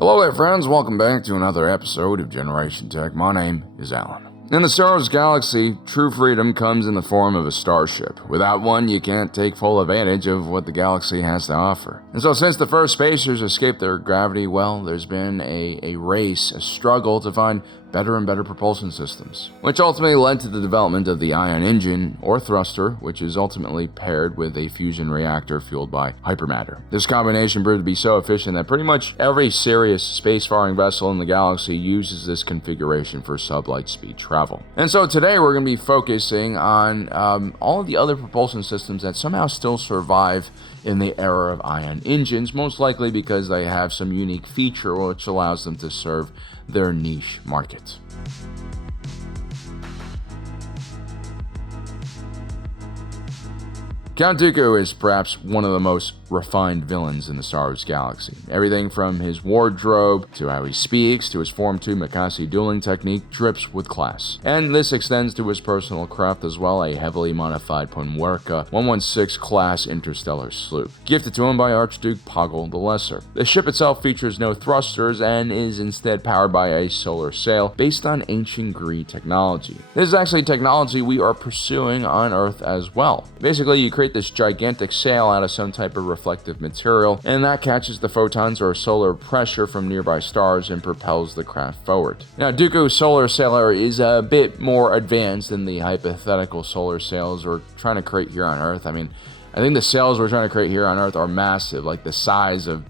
Hello there friends, welcome back to another episode of Generation Tech. My name is Alan. In the Star Wars galaxy, true freedom comes in the form of a starship. Without one, you can't take full advantage of what the galaxy has to offer. And so since the first spacers escaped their gravity, well, there's been a race, a struggle to find better and better propulsion systems, which ultimately led to the development of the ion engine, or thruster, which is ultimately paired with a fusion reactor fueled by hypermatter. This combination proved to be so efficient that pretty much every serious spacefaring vessel in the galaxy uses this configuration for sublight speed travel. And so today we're going to be focusing on all of the other propulsion systems that somehow still survive in the era of ion engines, most likely because they have some unique feature which allows them to serve their niche market. Count Dooku is perhaps one of the most refined villains in the Star Wars galaxy. Everything from his wardrobe, to how he speaks, to his Form 2 Makasi dueling technique drips with class. And this extends to his personal craft as well, a heavily modified Ponwerka 116 class interstellar sloop, gifted to him by Archduke Poggle the Lesser. The ship itself features no thrusters and is instead powered by a solar sail based on ancient Greek technology. This is actually technology we are pursuing on Earth as well. Basically, you create this gigantic sail out of some type of reflective material, and that catches the photons or solar pressure from nearby stars and propels the craft forward. Now, Dooku's solar sailor is a bit more advanced than the hypothetical solar sails we're trying to create here on Earth. I think the sails we're trying to create here on Earth are massive, like the size of,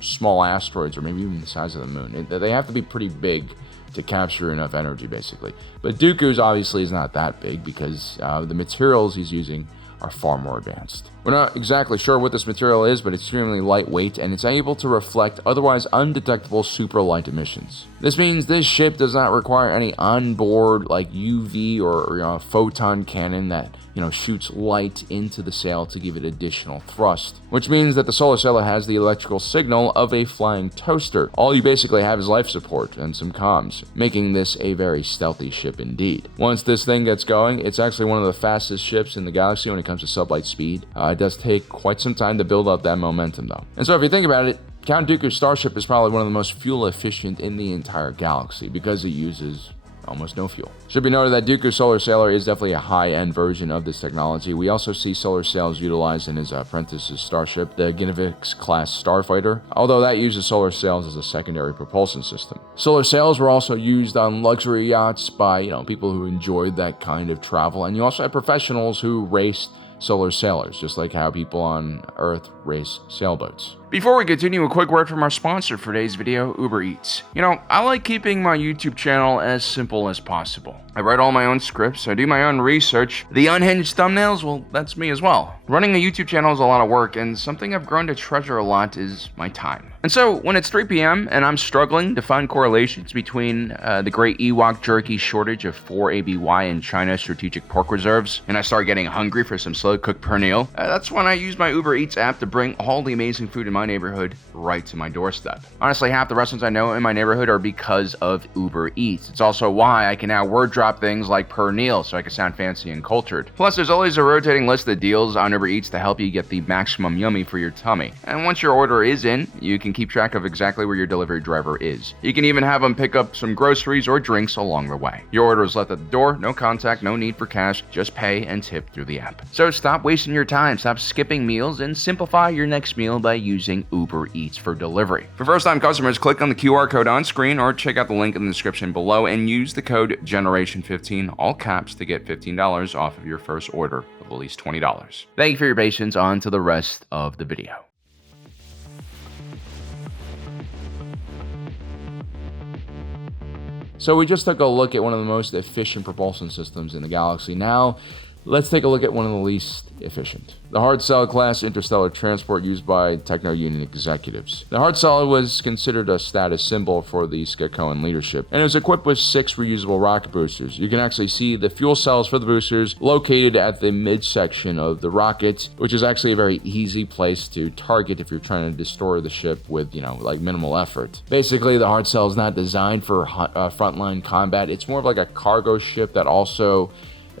small asteroids or maybe even the size of the moon. They have to be pretty big to capture enough energy, basically. But Dooku's obviously is not that big because the materials he's using are far more advanced. We're not exactly sure what this material is, but it's extremely lightweight and it's able to reflect otherwise undetectable super light emissions. This means this ship does not require any onboard UV or photon cannon that shoots light into the sail to give it additional thrust, which means that the solar sailor has the electrical signal of a flying toaster. All you basically have is life support and some comms, making this a very stealthy ship indeed. Once this thing gets going, it's actually one of the fastest ships in the galaxy when it comes to sublight speed. It does take quite some time to build up that momentum though. And so if you think about it, Count Dooku's starship is probably one of the most fuel efficient in the entire galaxy because it uses almost no fuel. Should be noted that Dooku's solar sailor is definitely a high-end version of this technology. We also see solar sails utilized in his apprentice's starship, the Geonosian class starfighter, although that uses solar sails as a secondary propulsion system. Solar sails were also used on luxury yachts by people who enjoyed that kind of travel, and you also have professionals who raced solar sailors, just like how people on Earth race sailboats. Before we continue, a quick word from our sponsor for today's video, Uber Eats. I like keeping my YouTube channel as simple as possible. I write all my own scripts, I do my own research. The unhinged thumbnails, well, that's me as well. Running a YouTube channel is a lot of work, and something I've grown to treasure a lot is my time. And so, when it's 3 p.m. and I'm struggling to find correlations between the great Ewok jerky shortage of 4 ABY in China's strategic pork reserves, and I start getting hungry for some slow-cooked pernil, that's when I use my Uber Eats app to bring all the amazing food in my neighborhood right to my doorstep. Honestly, half the restaurants I know in my neighborhood are because of Uber Eats. It's also why I can now word drop things like pernil so I can sound fancy and cultured. Plus, there's always a rotating list of deals on Uber Eats to help you get the maximum yummy for your tummy. And once your order is in, you can keep track of exactly where your delivery driver is. You can even have them pick up some groceries or drinks along the way. Your order is left at the door, no contact, no need for cash, just pay and tip through the app. So stop wasting your time, stop skipping meals, and simplify your next meal by using Uber Eats for delivery. For first-time customers, click on the QR code on screen or check out the link in the description below and use the code GENERATION15, all caps, to get $15 off of your first order of at least $20. Thank you for your patience. On to the rest of the video. So we just took a look at one of the most efficient propulsion systems in the galaxy. Now, let's take a look at one of the least efficient. The Hardcell class interstellar transport used by Techno-Union executives. The Hardcell was considered a status symbol for the Skakoan leadership, and it was equipped with 6 reusable rocket boosters. You can actually see the fuel cells for the boosters located at the midsection of the rocket, which is actually a very easy place to target if you're trying to destroy the ship with, minimal effort. Basically, the Hardcell is not designed for frontline combat. It's more of like a cargo ship that also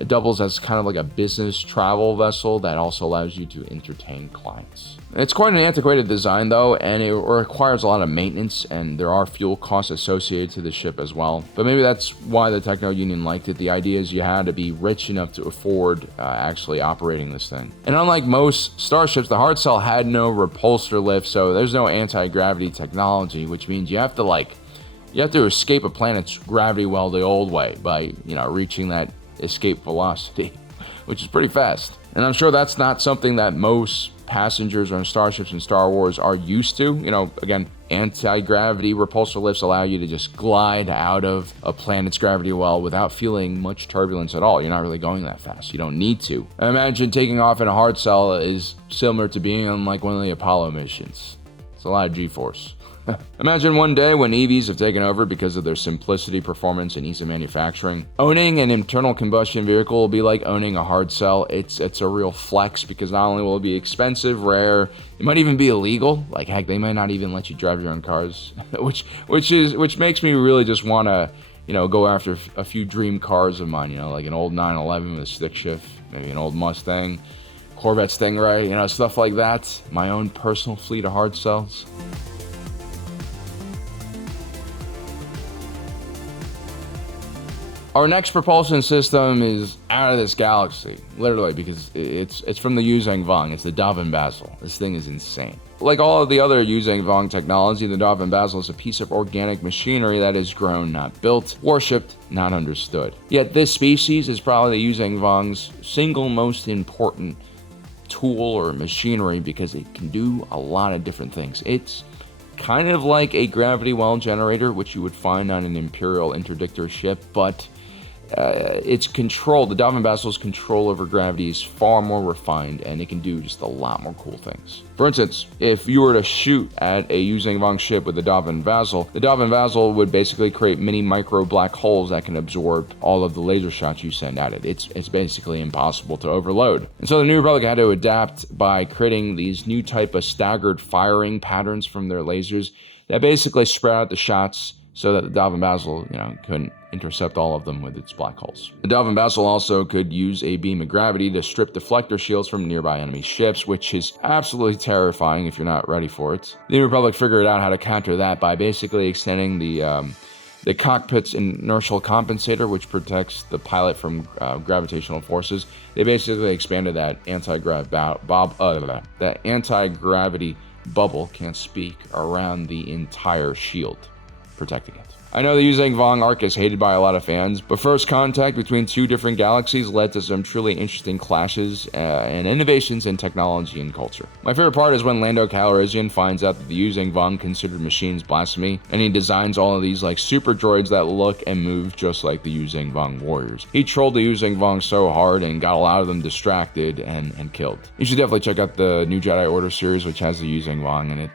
It doubles as kind of like a business travel vessel that also allows you to entertain clients. It's quite an antiquated design though, and it requires a lot of maintenance, and there are fuel costs associated to the ship as well. But maybe that's why the Techno Union liked it. The idea is you had to be rich enough to afford actually operating this thing. And unlike most starships, the Hardcell had no repulsor lift, so there's no anti-gravity technology, which means you have to escape a planet's gravity well the old way by, reaching that escape velocity, which is pretty fast. And I'm sure that's not something that most passengers on starships in Star Wars are used to. Again, anti-gravity repulsor lifts allow you to just glide out of a planet's gravity well without feeling much turbulence at all. You're not really going that fast. You don't need to. I imagine taking off in a Hardcell is similar to being on like one of the Apollo missions. It's a lot of G-force. Imagine one day when EVs have taken over because of their simplicity, performance, and ease of manufacturing. Owning an internal combustion vehicle will be like owning a Hardcell. It's a real flex because not only will it be expensive, rare, it might even be illegal. Like heck, they might not even let you drive your own cars, which makes me really just want to, go after a few dream cars of mine. Like an old 911 with a stick shift, maybe an old Mustang, Corvette Stingray, stuff like that. My own personal fleet of Hardcells. Our next propulsion system is out of this galaxy, literally, because it's from the Yuuzhan Vong. It's the Davin Basel. This thing is insane. Like all of the other Yuuzhan Vong technology, the Davin Basel is a piece of organic machinery that is grown, not built, worshipped, not understood. Yet this species is probably the Yuuzhan Vong's single most important tool or machinery because it can do a lot of different things. It's kind of like a gravity well generator, which you would find on an Imperial interdictor ship, but its control, the Davin Basel's control over gravity is far more refined, and it can do just a lot more cool things. For instance, if you were to shoot at a Yuuzhan Vong ship with the Davin Basel would basically create mini micro black holes that can absorb all of the laser shots you send at it. It's basically impossible to overload. And so the New Republic had to adapt by creating these new type of staggered firing patterns from their lasers that basically spread out the shots so that the Davin Basel, couldn't intercept all of them with its black holes. The Davin Basel also could use a beam of gravity to strip deflector shields from nearby enemy ships, which is absolutely terrifying if you're not ready for it. The New Republic figured out how to counter that by basically extending the cockpit's inertial compensator, which protects the pilot from gravitational forces. They basically expanded that anti-gravity bubble, can't speak, around the entire shield, protecting it. I know the Yuuzhan Vong arc is hated by a lot of fans, but first contact between two different galaxies led to some truly interesting clashes and innovations in technology and culture. My favorite part is when Lando Calrissian finds out that the Yuuzhan Vong considered machines blasphemy, and he designs all of these like super droids that look and move just like the Yuuzhan Vong warriors. He trolled the Yuuzhan Vong so hard and got a lot of them distracted and killed. You should definitely check out the New Jedi Order series, which has the Yuuzhan Vong, and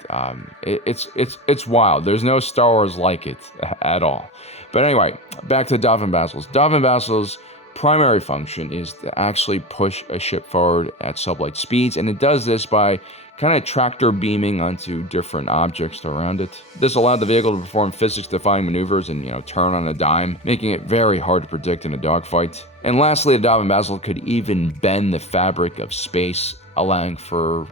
it's wild. There's no Star Wars like it at all. But anyway, back to Davin Basel's. Davin Basel's primary function is to actually push a ship forward at sublight speeds, and it does this by kind of tractor beaming onto different objects around it. This allowed the vehicle to perform physics-defying maneuvers and, turn on a dime, making it very hard to predict in a dogfight. And lastly, the Davin Basel could even bend the fabric of space, allowing for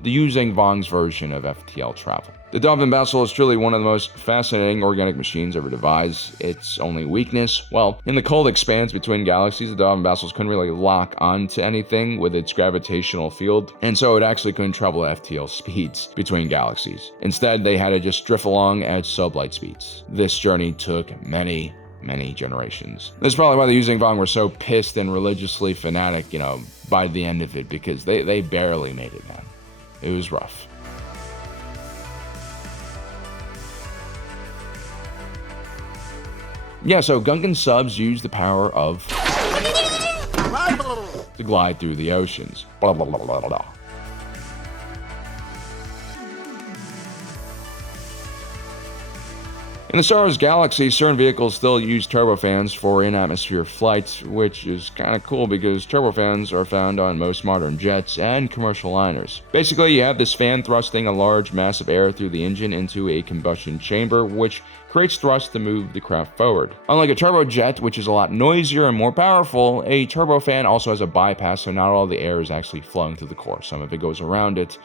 the Yuuzhan Vong's version of FTL travel. The Davin Basel is truly one of the most fascinating organic machines ever devised. Its only weakness, well, in the cold expanse between galaxies, the Davin Basels couldn't really lock onto anything with its gravitational field, and so it actually couldn't travel at FTL speeds between galaxies. Instead, they had to just drift along at sublight speeds. This journey took many generations. This is probably why the Yuuzhan Vong were so pissed and religiously fanatic, by the end of it, because they barely made it, man. It was rough. Yeah, so Gungan subs use the power of to glide through the oceans. Blah, blah, blah, blah, blah. In the Star Wars galaxy, certain vehicles still use turbofans for in-atmosphere flights, which is kind of cool because turbofans are found on most modern jets and commercial liners. Basically, you have this fan thrusting a large mass of air through the engine into a combustion chamber, which creates thrust to move the craft forward. Unlike a turbojet, which is a lot noisier and more powerful, a turbofan also has a bypass, so not all the air is actually flowing through the core. Some of it goes around it,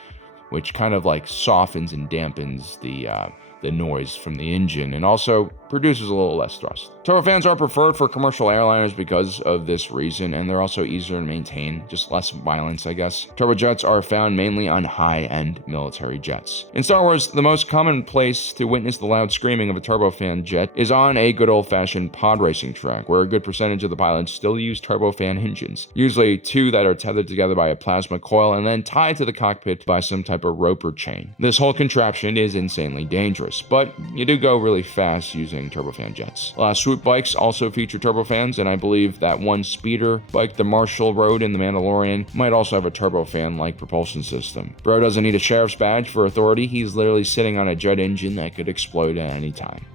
which kind of like softens and dampens the noise from the engine and also produces a little less thrust. Turbofans are preferred for commercial airliners because of this reason, and they're also easier to maintain, just less violence, I guess. Turbojets are found mainly on high-end military jets. In Star Wars, the most common place to witness the loud screaming of a turbofan jet is on a good old-fashioned pod racing track, where a good percentage of the pilots still use turbofan engines, usually two that are tethered together by a plasma coil and then tied to the cockpit by some type of rope or chain. This whole contraption is insanely dangerous, but you do go really fast using turbofan jets. Swoop bikes also feature turbofans, and I believe that one speeder bike the Marshall rode in The Mandalorian might also have a turbofan-like propulsion system. Bro doesn't need a sheriff's badge for authority, he's literally sitting on a jet engine that could explode at any time.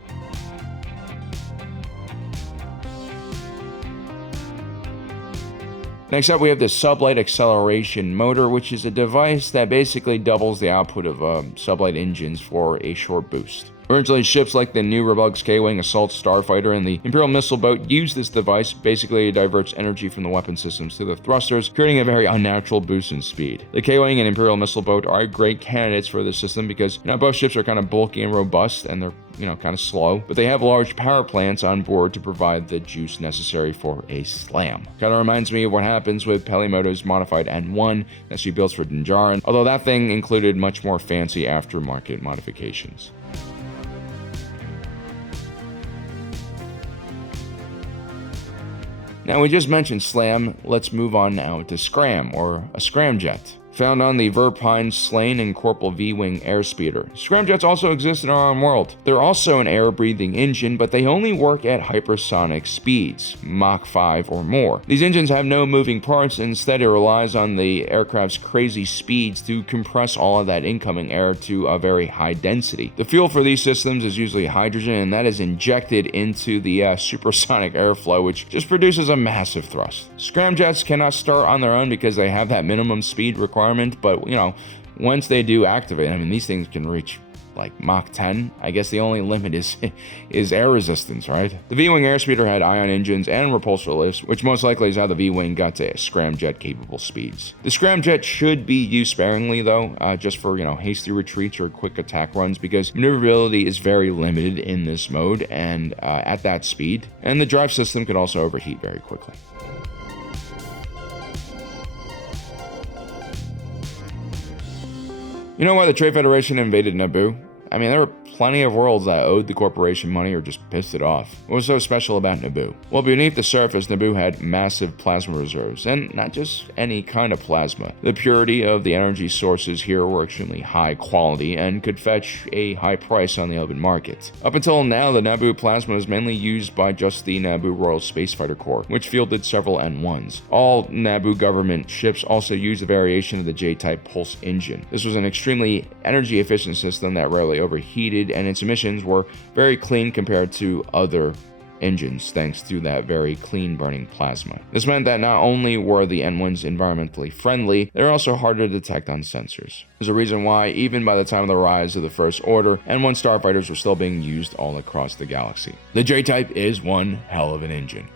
Next up, we have the Sublight acceleration motor, which is a device that basically doubles the output of Sublight engines for a short boost. Originally, ships like the New Republic's K-Wing Assault Starfighter and the Imperial Missile Boat used this device. Basically, it diverts energy from the weapon systems to the thrusters, creating a very unnatural boost in speed. The K-Wing and Imperial Missile Boat are great candidates for this system because both ships are kind of bulky and robust, and they're kind of slow, but they have large power plants on board to provide the juice necessary for a slam. Kind of reminds me of what happens with Pelimoto's modified N1 that she built for Din Djarin, although that thing included much more fancy aftermarket modifications. Now, we just mentioned SLAM, let's move on now to Scram, or a Scramjet. Found on the Verpine Slane and Corporal V-Wing airspeeder. Scramjets also exist in our own world. They're also an air-breathing engine, but they only work at hypersonic speeds, Mach 5 or more. These engines have no moving parts, instead it relies on the aircraft's crazy speeds to compress all of that incoming air to a very high density. The fuel for these systems is usually hydrogen, and that is injected into the supersonic airflow, which just produces a massive thrust. Scramjets cannot start on their own because they have that minimum speed requirement, but once they do activate, these things can reach like Mach 10. I guess the only limit is air resistance, right? The V-Wing airspeeder had ion engines and repulsor lifts, which most likely is how the V-Wing got to Scramjet capable speeds. The Scramjet should be used sparingly though, just for hasty retreats or quick attack runs, because maneuverability is very limited in this mode and at that speed, and the drive system could also overheat very quickly. You know why the Trade Federation invaded Naboo? There were plenty of worlds that owed the corporation money or just pissed it off. What was so special about Naboo? Well, beneath the surface, Naboo had massive plasma reserves, and not just any kind of plasma. The purity of the energy sources here were extremely high quality and could fetch a high price on the open market. Up until now, the Naboo plasma was mainly used by just the Naboo Royal Space Fighter Corps, which fielded several N1s. All Naboo government ships also used a variation of the J-type pulse engine. This was an extremely energy-efficient system that rarely overheated, and its emissions were very clean compared to other engines thanks to that very clean burning plasma. This meant that not only were the N1s environmentally friendly, they were also harder to detect on sensors. There's a reason why, even by the time of the rise of the First Order, N1 starfighters were still being used all across the galaxy. The J-type is one hell of an engine.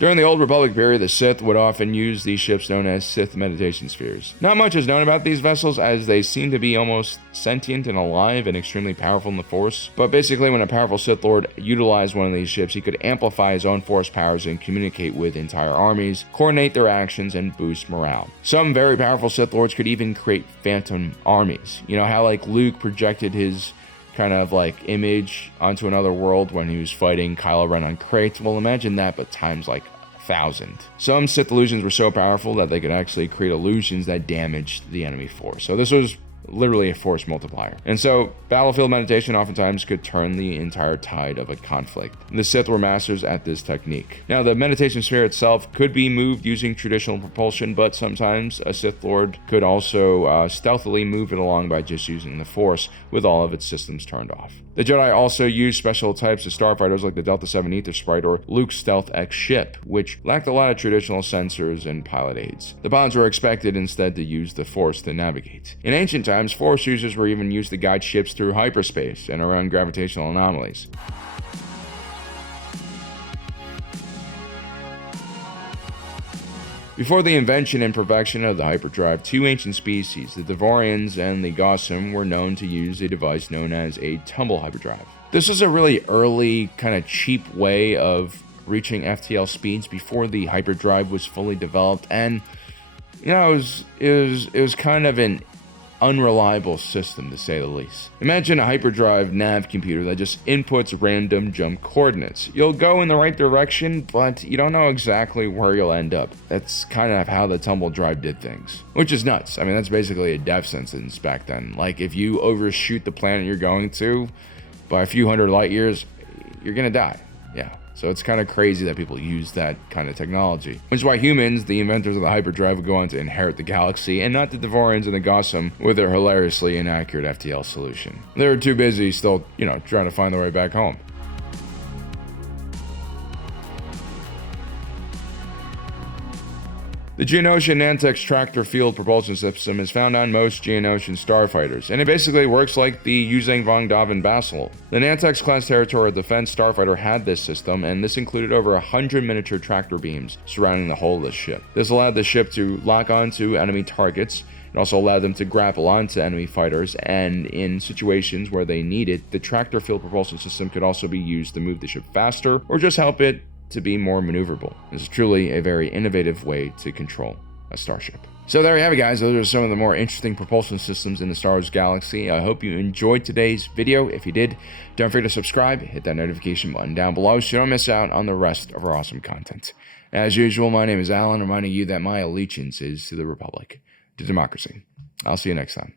During the Old Republic period, the Sith would often use these ships known as Sith meditation spheres. Not much is known about these vessels, as they seem to be almost sentient and alive and extremely powerful in the Force. But basically, when a powerful Sith Lord utilized one of these ships, he could amplify his own Force powers and communicate with entire armies, coordinate their actions, and boost morale. Some very powerful Sith Lords could even create phantom armies. You know how Luke projected his kind of image onto another world when he was fighting Kylo Ren on Crate? Well, imagine that, but times 1,000. Some Sith illusions were so powerful that they could actually create illusions that damaged the enemy force. So this was literally a force multiplier. And so, battlefield meditation oftentimes could turn the entire tide of a conflict. The Sith were masters at this technique. Now, the meditation sphere itself could be moved using traditional propulsion, but sometimes a Sith Lord could also stealthily move it along by just using the Force with all of its systems turned off. The Jedi also used special types of starfighters like the Delta 7 Ether Sprite or Luke's Stealth X ship, which lacked a lot of traditional sensors and pilot aids. The pilots were expected instead to use the Force to navigate. In ancient times, Force users were even used to guide ships through hyperspace and around gravitational anomalies. Before the invention and perfection of the hyperdrive, two ancient species, the Devorians and the Gaussum, were known to use a device known as a tumble hyperdrive. This is a really early, kind of cheap way of reaching FTL speeds before the hyperdrive was fully developed, and it was kind of an unreliable system, to say the least. Imagine a hyperdrive nav computer that just inputs random jump coordinates. You'll go in the right direction, but you don't know exactly where you'll end up. That's kind of how the tumble drive did things, which is nuts. I mean, that's basically a death sentence back then. Like, if you overshoot the planet you're going to by a few hundred light years, you're gonna die. Yeah. So it's kind of crazy that people use that kind of technology. Which is why humans, the inventors of the hyperdrive, would go on to inherit the galaxy, and not the Devorians and the Gaussum with their hilariously inaccurate FTL solution. They were too busy still, trying to find their way back home. The Geonosian Nantex tractor field propulsion system is found on most Geonosian starfighters, and it basically works like the Yuuzhan Vong Basil. The Nantex-class territorial defense starfighter had this system, and this included over 100 miniature tractor beams surrounding the hull of the ship. This allowed the ship to lock onto enemy targets. It also allowed them to grapple onto enemy fighters, and in situations where they need it, the tractor field propulsion system could also be used to move the ship faster, or just help it to be more maneuverable. This is truly a very innovative way to control a starship. So there you have it, guys. Those are some of the more interesting propulsion systems in the Star Wars galaxy. I hope you enjoyed today's video. If you did, don't forget to subscribe, hit that notification button down below so you don't miss out on the rest of our awesome content. As usual, my name is Alan, reminding you that my allegiance is to the Republic, to democracy. I'll see you next time.